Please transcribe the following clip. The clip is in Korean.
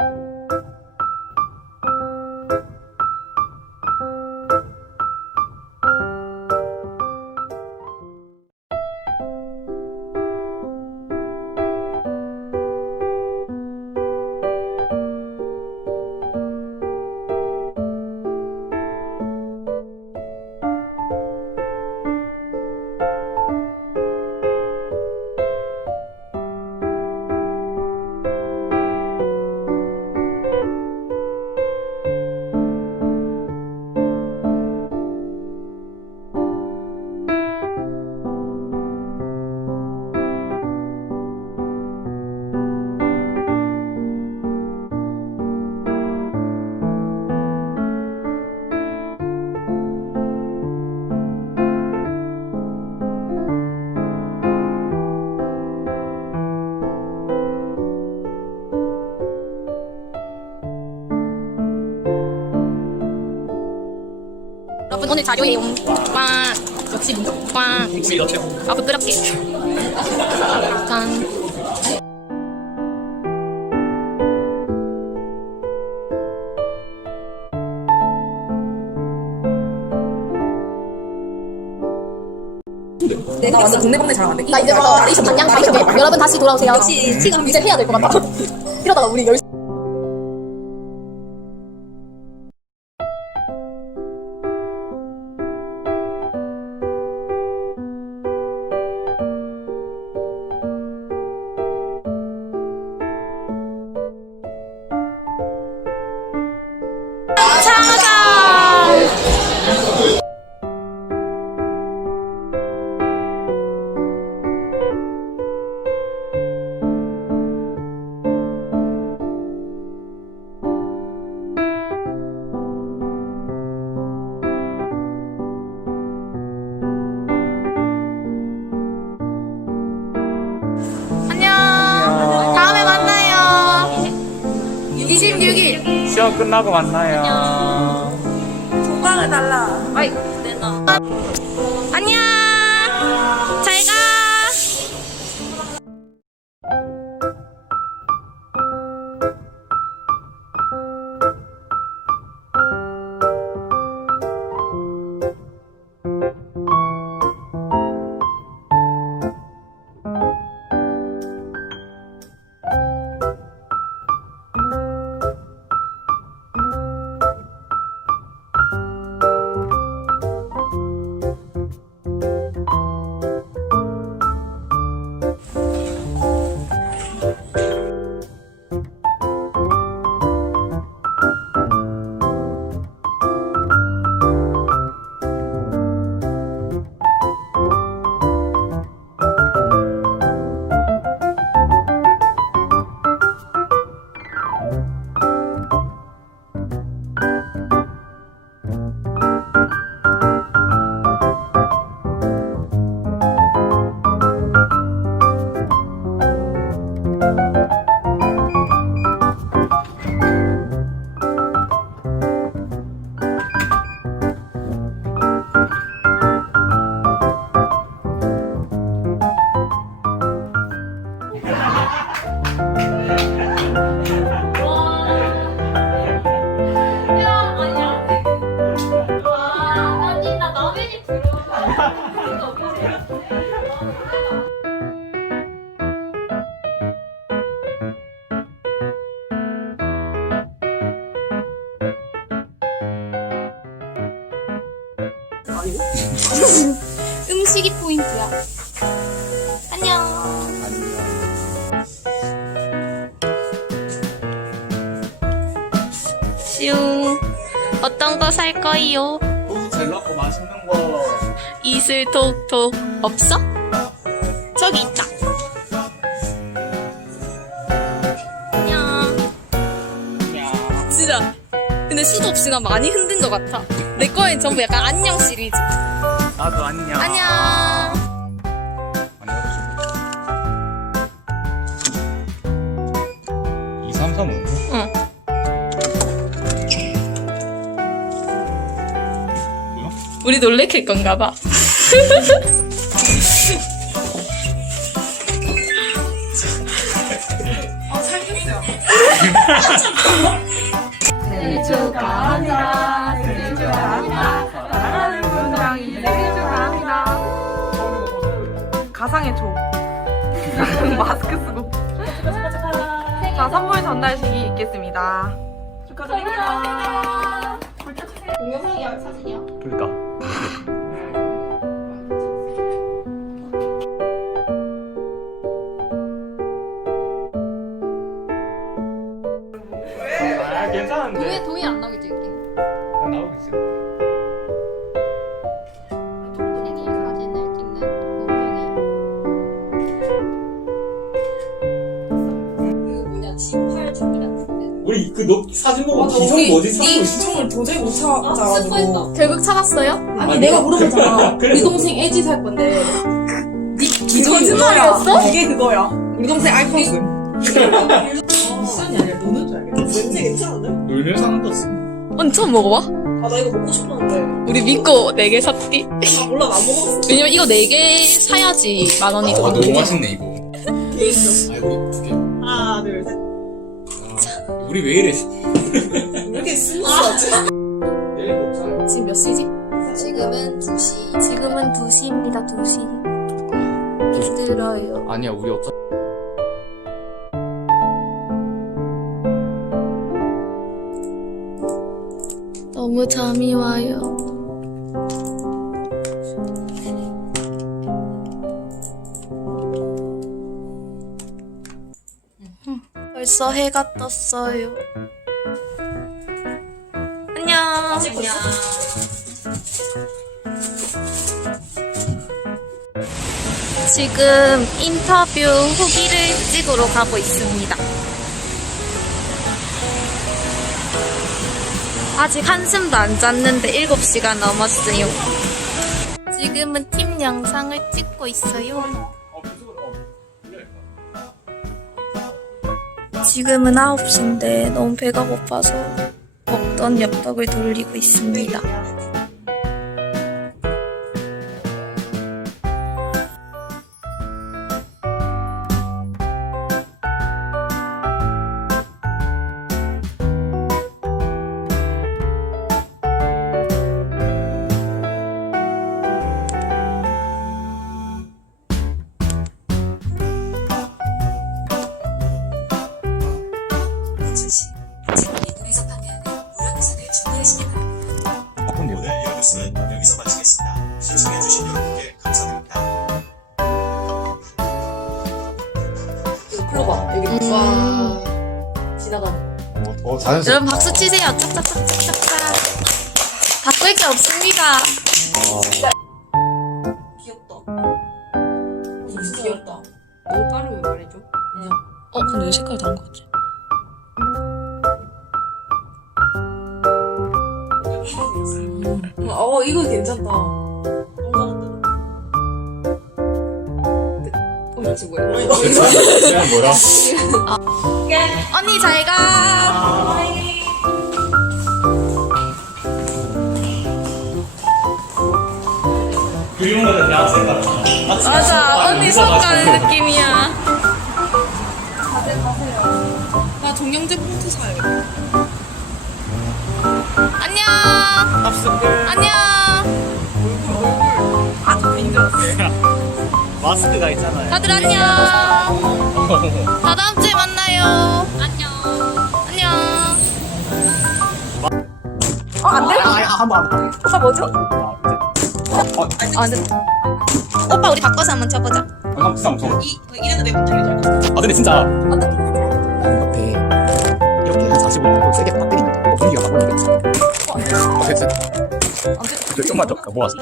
여 오늘 자료예요. 와 역시 민족. 와아 부끄럽게. 짠. 내가 완전 동네 방네 잘하는데. 나 이제 막 나레이션 단양 가이쇼게 여러분 다시 돌아오세요. 역시 티가 이제 해야 될 것 같다. 이러다가 우리 열. 시험 끝나고 만나요. 건강을 달라. 안녕. 음식이 포인트야. 안녕. 슝. 어떤 거 살 거요? 오, 젤라고 맛있는 거. 이슬 톡톡 없어? 저기 있다. 근데 수도 없이 나 많이 흔든 것 같아. 내 거엔 전부 약간 안녕 시리즈. 나도 안녕. 안녕. 2, 3, 3, 5. 응. 뭐야? 우리 놀래킬 건가 봐. 아, 살겠어요. 생일 축하합니다. 생일 축하합니다. 사랑하는 군장이 생일 축하합니다. 가상의 조. 마스크 쓰고. 자, 선물 전달식이 있겠습니다. 축하드립니다. 동영상이야 사진이야? 그러니까. 우리 그너 사진 보고 맞아, 기성 우리 뭐지 찾고 네 있어. 기종을 도저히 못 아, 찾아가지고. 결국 찾았어요? 아니, 내가 물어봤잖아. 그래. 우리 동생 LG 살 건데. 네 기종이 거짓말이었어? 이게 그거야. 우리 동생 아이폰 쓴. 비싼이 아니라 노는 줄 알겠다. 냄새 괜찮은데? 놀면서 하는 거지. 언니 처음 먹어봐? 아, 나 이거 먹고 싶었는데. 우리 믿고 4개 샀디? 아, 몰라, 나 안 먹어봤어. 왜냐면 이거 4개 사야지 만아 원이거든. 너무 맛있네 이거. 아 우리 두 개. 하나, 둘, 셋. 아, 우리 왜 이래? 왜 이렇게 스무스하지? 내일 먹자. 지금 몇 시지? 지금은 2시. 지금은 2시입니다, 2시. 힘들어요. 아니야 우리 어차. 너무 잠이 와요. 벌써 해가 떴어요. 안녕. 지금 인터뷰 후기를 찍으러 가고 있습니다. 아직 한숨도 안 잤는데 7시가 넘었어요. 지금은 팀 영상을 찍고 있어요. 지금은 9시인데 너무 배가 고파서 먹던 엽떡을 돌리고 있습니다. 클로바. 여기 음. 와 지나가는. 어, 어 자연스럽. 여러분 박수 치세요. 짝짝짝짝짝짝. 바꿀 게 없습니다. 귀엽다. 진짜 귀엽다. 너무 빠르면 말해줘. 어, 근데 왜 색깔 다른 거 같지? 어, 이거 괜찮다. 어, 이거 뭐야? 그냥 뭐라? 언니 잘 가. 그리운 거는 대학생 같아. 맞아. 언니 수업 가는 느낌이야. 나 정영재 폰트 사야겠다. 안녕. 합숙을. 안녕. 마스크가 있잖아요. 다들 안녕. 다 다음 주에 만나요. 안녕. 안녕. 어, 안 돼? 한번 오빠 뭐죠? 아, 네. 오빠 우리 바꿔서 한번 쳐보자. 한번 비싸 엄청. 이, 이랬는데 내 분장이 잘 갔어. 아 근데 진짜 옆에 이렇게 한 45도 세게 딱 때리면 돼. 어, 분위기가 막 올라오겠지. 어, 됐지. 좀만 더 모아서.